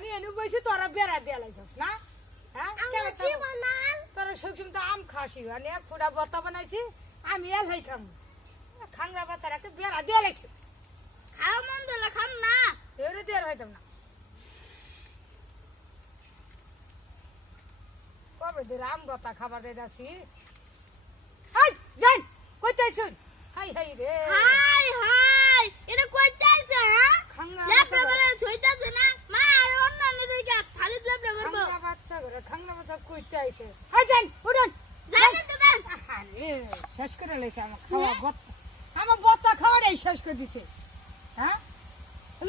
আমি এনে বইছি তোরা বেড়া দিয়ে লাইছস না হ্যাঁ তোরা সবসময় তো আম খাসি মানে এক ফুটা বত্তা বানাইছি আমি এল হই খাম খাংরা বাচ্চারাকে বেড়া দিয়ে লাইছি খাওয়া মন দিলে খাম না এবারে দিয়ে হইতাম না কবে দিন আম বত্তা খাবার দিয়েছি হাই যাই কইতে আইছুন হাই হাই রে হাই হাই এটা কইতে আইছে হ্যাঁ খাংরা লেপড়া করে ছইতাছে না মা আর অন্য নিদিকে খালি লেপড়া করব খাংরা বাচ্চা করে খাংরা বাচ্চা কইতে আইছে হাই যান উঠুন জানেন তো দেন আরে শেষ করে লাইছে আমার খাওয়া বত্তা আমার বত্তা খাওয়াটাই শেষ করে দিছে হ্যাঁ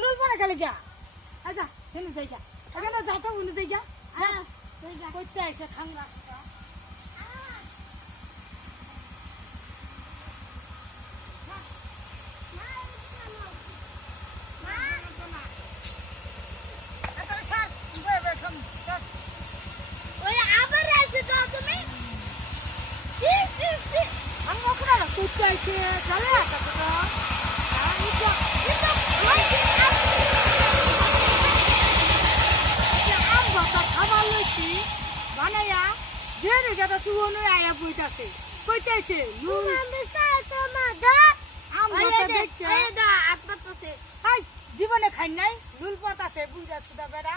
লুল পরে গেলে গিয়া আচ্ছা হেন যাই গা এখানে যাতে উনি যাই গা কইতে আইছে খাংরা ওই আবার আইছে তো তুমি সি সি সি কইতে আইছে চলে আসা তো আম বত্তা খাবার লইছি বানাইয়া যে রে যাতা সুবন আয়া বইতাছে কইতে আইছে লুল আমি সাথে মাগা আম বত্তা দেখতে এই দা আত্মাতছে হাই জীবনে খাই নাই লুল পতাছে বুঝা সুদা বেড়া